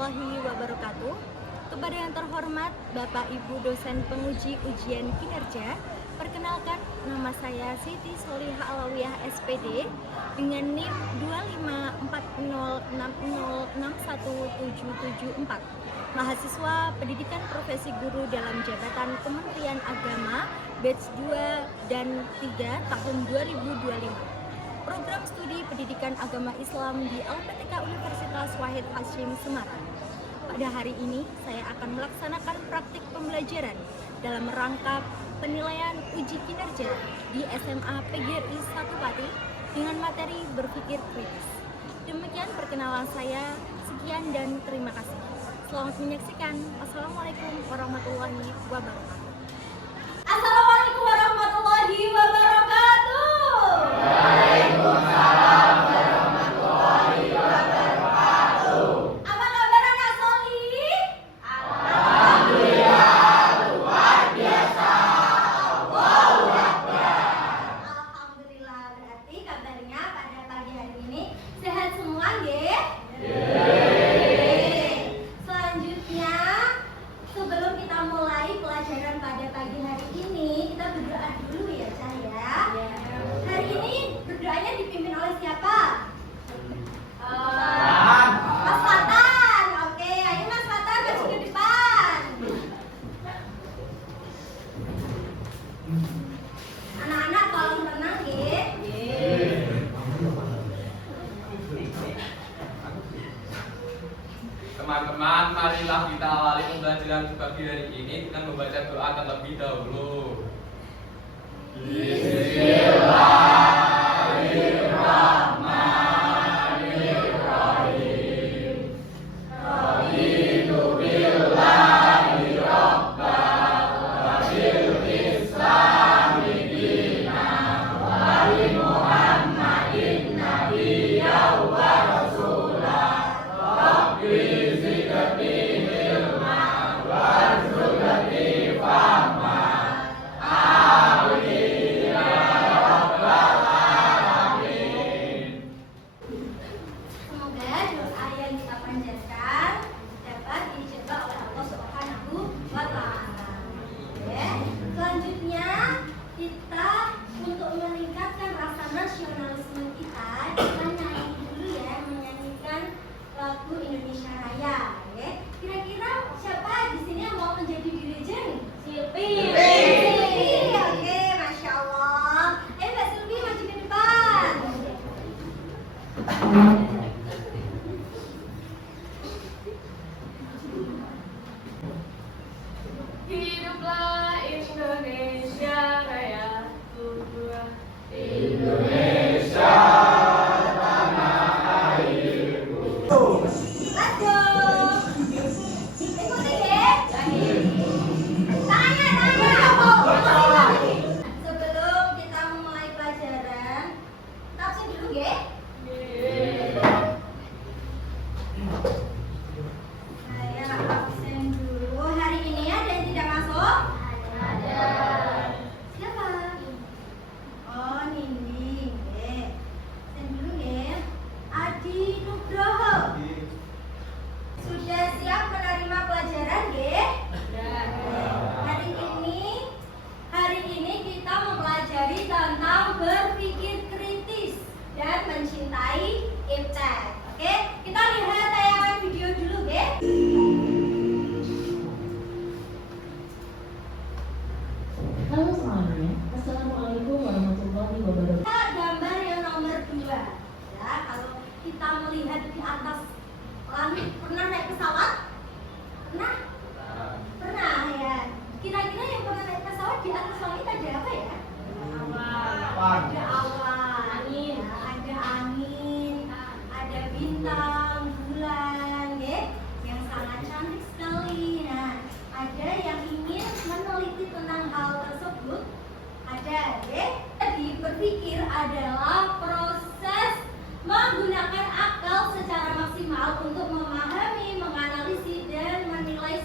warahmatullahi wabarakatuh. Kepada yang terhormat Bapak Ibu dosen penguji ujian kinerja, perkenalkan nama saya Siti Solihah Alawiyah SPD dengan NIM 25406061774. Mahasiswa Pendidikan Profesi Guru dalam Jabatan Kementerian Agama batch 2 dan 3 tahun 2025. Program Studi Pendidikan Agama Islam di LPTK Universitas Wahid Hasyim Semarang. Pada hari ini saya akan melaksanakan praktik pembelajaran dalam rangka penilaian uji kinerja di SMA PGRI 1 Pati dengan materi berpikir kritis. Demikian perkenalan saya, sekian dan terima kasih. Selamat menyaksikan. Assalamualaikum warahmatullahi wabarakatuh. Assalamualaikum warahmatullahi wabarakatuh. Waalaikumsalam warahmatullahi wabarakatuh. Apa kabar anak solih? Alhamdulillah, luar biasa. Allahu Akbar. Alhamdulillah, berarti kabarnya pada pagi hari ini sehat semua, nggih? Selanjutnya, sebelum kita mulai pelajaran pada pagi hari ini, kita berdoa dulu ya, Cah ya. Hari ini berdoanya dipimpin oleh siapa? Mas Fatan. Oke, ayo Mas Fatan maju ke depan. Anak-anak tolong tenang ya. Teman-teman, marilah kita awali pembelajaran pagi hari ini dengan membaca doa terlebih dahulu. Bismillahirrahmanirrahim. Raditu billahi rabban wa bil islami dinan wa bi Muhammadin nabiyyan wa rasulah. Rabbi zidni ilman warzuqni fahma. Amin ya rabbal alamin. Semoga doa yang kita panjatkan dapat dijawab oleh Allah Subhanahu wa taala. Oke. Selanjutnya kita untuk meningkatkan rasa nasionalisme kita nyanyi dulu ya, menyanyikan lagu Indonesia Raya. Oke. Kira-kira siapa di sini yang mau menjadi dirijen? Silvi. Oke, masya Allah. Mbak Silvi maju ke depan. Hiduplah Indonesia Raya, Indonesia tanah airku. Let's go. Ikuti ya. Tangannya. Sebelum kita memulai pelajaran, kita absen dulu ya. Saya absen dulu. Hari ini ada yang tidak masuk? Ada. Siapa? Oh, Nindi. Oke. Absen dulu ya. Adi Nugroho. Sudah siap menerima pelajaran, nggih? Hari ini kita mempelajari tentang berpikir kritis dan mencintai iptek. Oke, kita lihat tayangan video dulu, nggih. Halo semuanya, Assalamualaikum warahmatullahi wabarakatuh. Kita gambar yang nomor 2. Ya, kalau kita melihat di atas langit, pernah naik pesawat? Pernah? Pernah ya. Kira-kira yang pernah naik pesawat di atas langit ada apa ya? Ada awan, ya, ada angin, ada bintang, bulan, ya, yang sangat cantik sekali. Nah, ada yang ingin meneliti tentang hal tersebut? Ada, ya. Jadi berpikir adalah proses menggunakan akal secara maksimal untuk memahami, menganalisis, dan menilai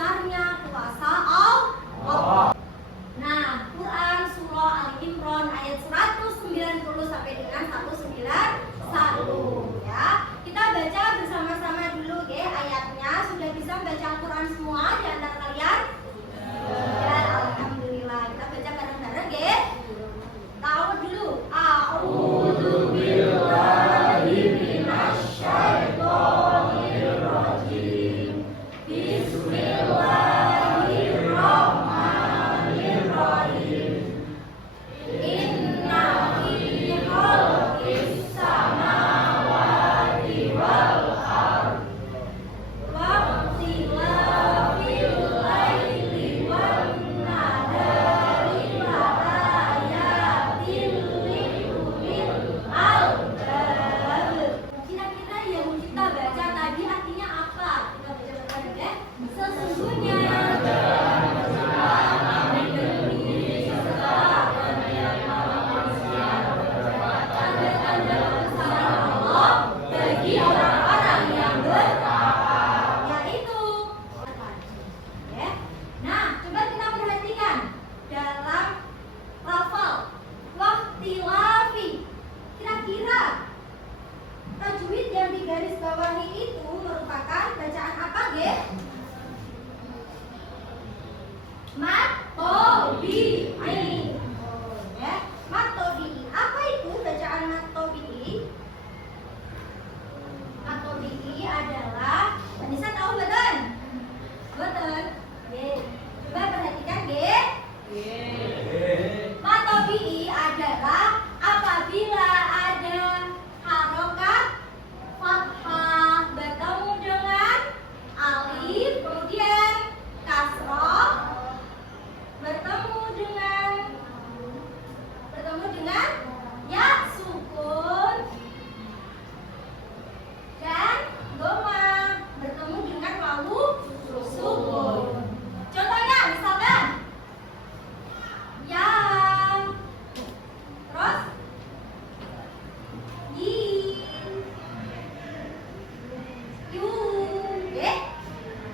besarnya kuasa Allah. Nah, Quran surah Al-Imran ayat 190 sampai dengan 191 ya. Kita baca bersama-sama dulu ya ayatnya. Sudah bisa baca Al-Quran semua di antara kalian? Ya, alhamdulillah. Kita baca bareng-bareng ya. Tahu dulu. A'udzu billahi minasyaitonir rajim. Bismillahirrahmanirrahim. Inna fi khalqis samawati wal ardh wa ikhtilafil laili wan nahari la ayatin liulil albab. Kira-kira yang kita baca tadi artinya apa? Kita baca bareng ya. Sesungguhnya bagi orang-orang yang bertakwa, yaitu ya. Nah, coba kita perhatikan dalam lafal waqtilafi. Kira-kira tajwid yang digaris bawahi itu merupakan bacaan apa, Ge? Matobi'i. Ya, matobi'i. Apa itu bacaan matobi'i? Matobi'i adalah, Anissa tahu betul? Betul. Oke. Coba perhatikan, Ge. Matobi'i adalah apabila ada harokat fathah bertemu dengan alif, kemudian kasroh bertemu dengan ya sukun dan doma bertemu dengan wawu sukun. Contohnya misalkan yang, terus yin, yun,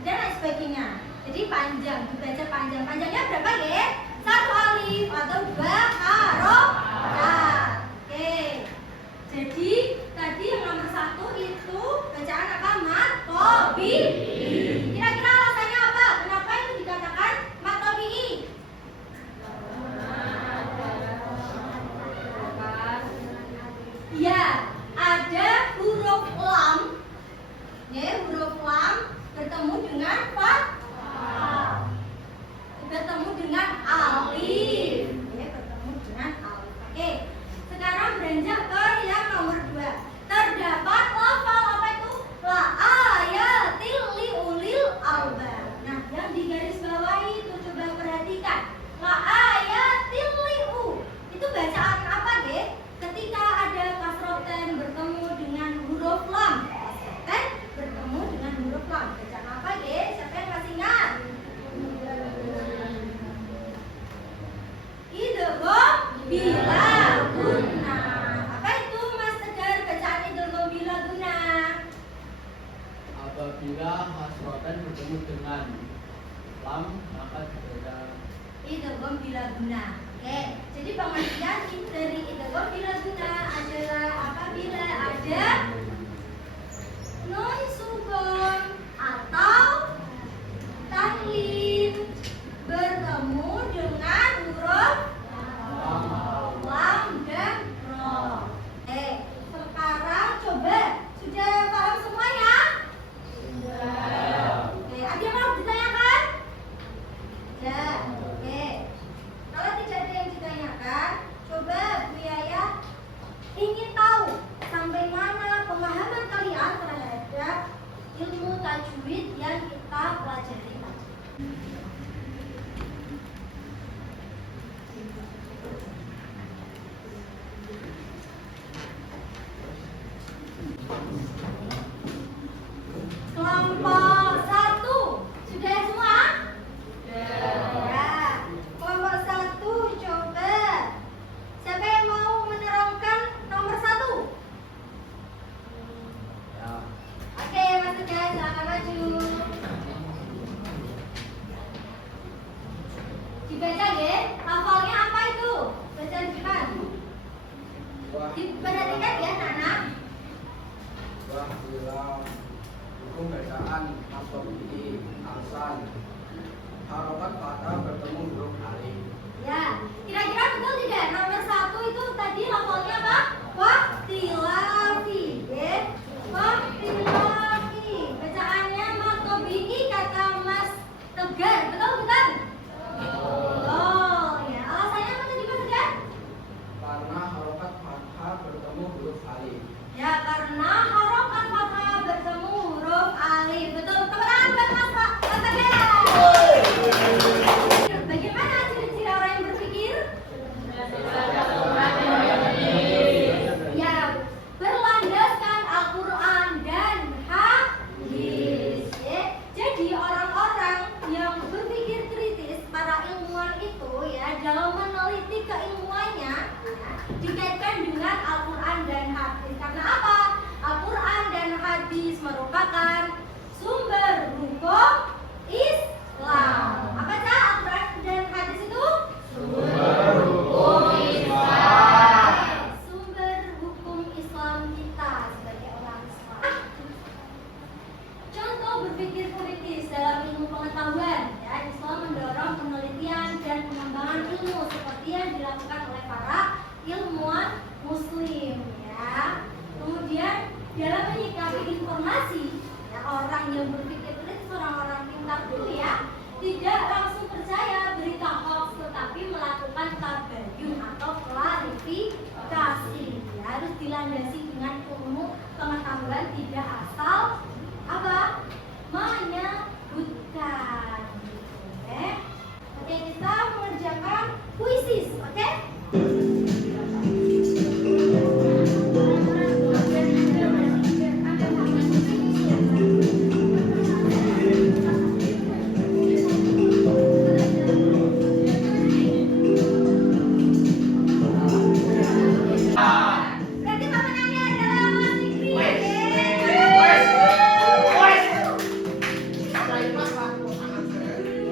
dan lain sebagainya. Jadi panjang, dibaca panjang. Panjangnya berapa ya? 1 alif atau 2 harokat. Oke. Jadi tadi yang nomor 1 itu bacaan apa? Matobi'i. Kira-kira alasannya apa? Kenapa itu dikatakan matobi'i? Ya, ada huruf lam. Ya, huruf lam bertemu dengan fathah. Bertemu dengan alif. Ya, bertemu dengan alif. Oke. Sekarang beranjak ke yang nomor 2. Terdapat lafal apa itu? La ayatil liulil albab. Nah, yang di garis bawah itu coba perhatikan. La ayatil liu. Itu bacaan apa, Ge? Ketika ada kasroten bertemu dengan huruf lam. Kasroten bertemu dengan huruf lam. Bacaan apa, Ge? Siapa yang masih ingat? Idgham bila guna. Apa itu, Mas Tegar, bacaan idgham bila guna? Apabila hasrotan bertemu dengan lam maka berbeda. Idgham bila guna. Oke, jadi pengertian dari idgham bila guna adalah apabila ada nun sukun atau tanwin bertemu dengan huruf lam dan ro. Sekarang coba sudah paham semuanya? Oke, ada yang mau ditanyakan? Ya, oke. Kalau tidak ada yang ditanyakan, coba Bu Yaya ingin tahu sampai mana pemahaman kalian terhadap ilmu tajwid yang kita pelajari. Kelompok 1 sudah semua? Ya. Kelompok 1 coba. Siapa yang mau menerangkan nomor 1? Ya. Oke, Mas Tegar, silakan maju. karena harokat fathah bertemu huruf alif. Betul, teman-teman buat Mas Bagaimana ciri-ciri orang yang berpikir? Ya, berlandaskan Al-Quran dan hadis. Jadi orang-orang yang berpikir kritis, para ilmuwan itu ya, dalam meneliti keilmuannya dikaitkan dengan Al-Quran dan hadis. Karena apa? Al-Quran dan hadis merupakan sumber hukum Islam. Apa cah Al-Quran dan hadis itu? Sumber hukum Islam. Sumber hukum Islam kita sebagai orang Islam. Contoh berpikir kritis dalam ilmu pengetahuan. Ya, Islam mendorong penelitian dan pengembangan ilmu seperti yang dilakukan oleh para ilmuwan Muslim. Ya, kemudian dalam menyikapi informasi, ya, orang yang berpikir kritis, orang-orang pintar dulu ya, tidak langsung percaya berita hoax, tetapi melakukan tabayun atau klarifikasi. Ya, harus dilandasi dengan ilmu pengetahuan, tidak asal apa menyebutkan. Oke, kita mengerjakan kuisis, oke? Berarti pemenangnya adalah Mas Fikri.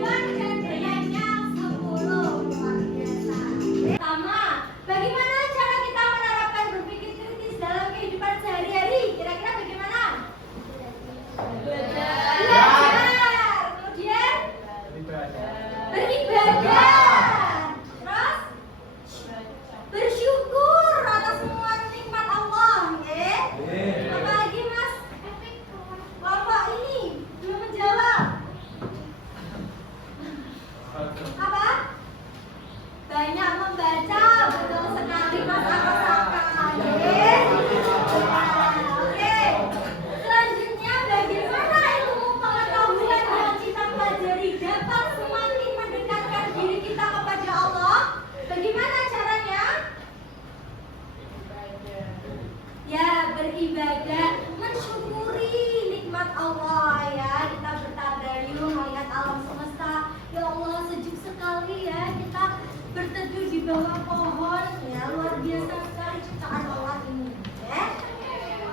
Dan nilainya 10. Luar biasa. Pertama, bagaimana cara kita menerapkan berpikir kritis dalam kehidupan sehari-hari? Kira-kira bagaimana? Belajar. Kemudian beribadah. Terus bersyukur atas semua nikmat Allah, ya. Apalagi Mas Bapak ini belum menjawab. Apa? Banyak membaca, betul sekali Mas Akasaka. Oke. Selanjutnya bagaimana ilmu pengetahuan yang kita pelajari dapat semakin mendekatkan diri kita kepada Allah? Bagaimana caranya? Ya, beribadah, mensyukuri nikmat Allah ya. Kita bertabayun melihat alam semesta. Ya Allah, sejuk sekali ya kita berteduh di bawah pohon. Ya, luar biasa sekali ciptaan Allah ini. Ya.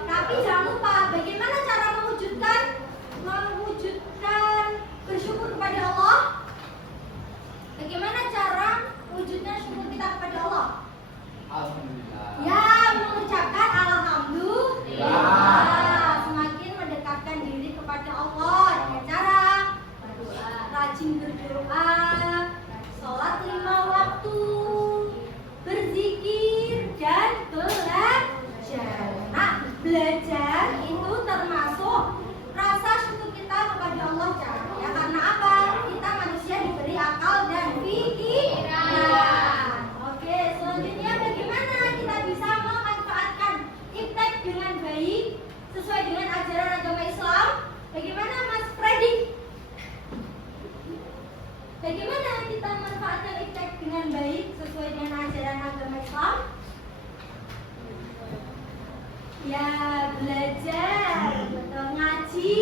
Tapi jangan lupa bagaimana cara mewujudkan bersyukur kepada Allah? Bagaimana cara wujudnya syukur kita kepada Allah? Alhamdulillah. Ya, mengucapkan alhamdulillah. Semakin mendekatkan diri kepada Allah dengan cara rajin berdoa, sholat 5 waktu, berzikir dan belajar. Nah, belajar itu termasuk rasa syukur kita kepada Allah, ya. Karena apa? Kita manusia diberi akal dan pikiran. Oke, selanjutnya bagaimana kita bisa memanfaatkan iptek dengan baik sesuai dengan ajaran agama Islam? Bagaimana Mas Freddy? Bagaimana kita memanfaatkan iptek dengan baik sesuai dengan ajaran agama Islam? Ya, belajar, betul, ngaji,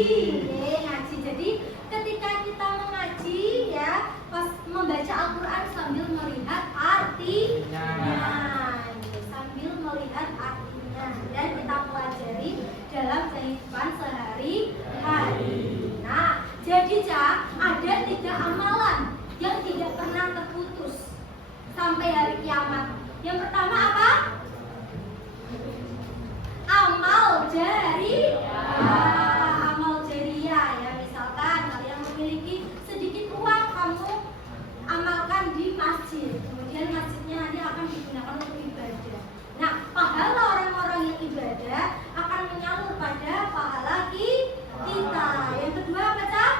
ngaji. Jadi ketika kita mengaji ya, pas membaca Al-Quran sambil melihat artinya, sambil melihat artinya, dan kita pelajari dalam kehidupan sehari-hari. Nah, jadi Cak, ada 3 amalan yang tidak pernah terputus sampai hari kiamat. Yang pertama apa? Amal jariyah. Amal jariyah ya, misalkan kalian memiliki sedikit uang, kamu amalkan di masjid, kemudian masjidnya nanti akan digunakan untuk ibadah. Nah, pahala orang-orang yang ibadah akan menyalur pada pahala kita. Yang kedua apa Cak?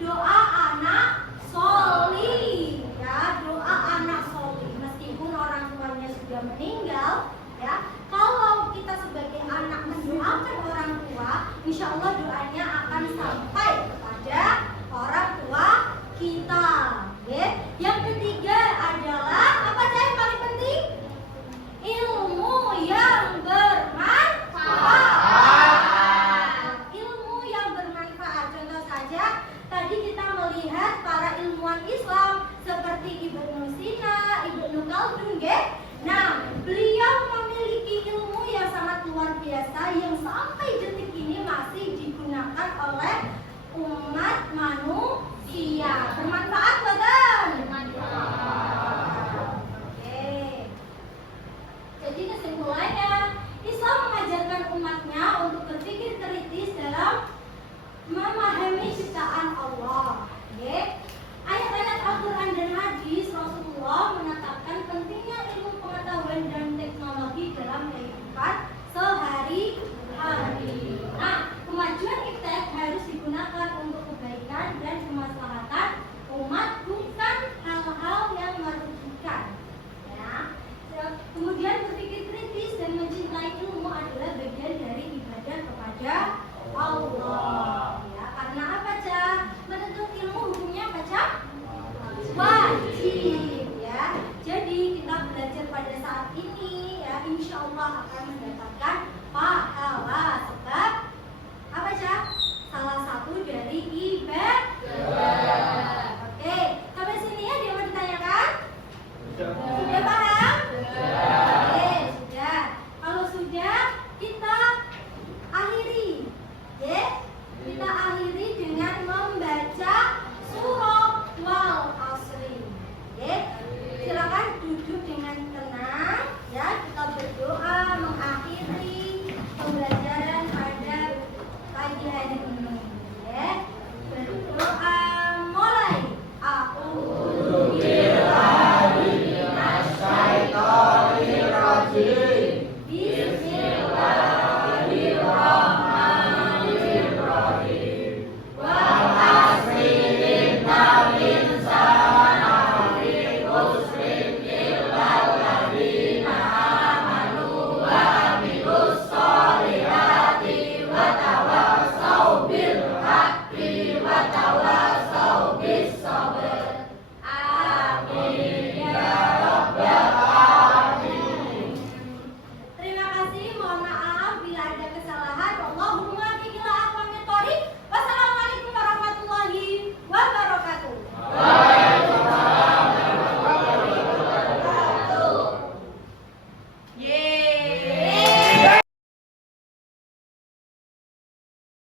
Doa anak soli, ya, doa anak soli. Meskipun orang tuanya sudah meninggal, ya, kalau kita sebagai insya Allah doanya akan sampai kepada orang tua kita. Ya. Yang ketiga adalah apa yang paling penting? Ilmu yang bermanfaat. Ilmu yang bermanfaat. Contoh saja, tadi kita melihat para ilmuwan Islam seperti Ibnu Sina, Ibnu Khaldun, nah, beliau memiliki ilmu yang sangat luar biasa yang sampai detik ini masih digunakan oleh umat manusia. Bermanfaat betul?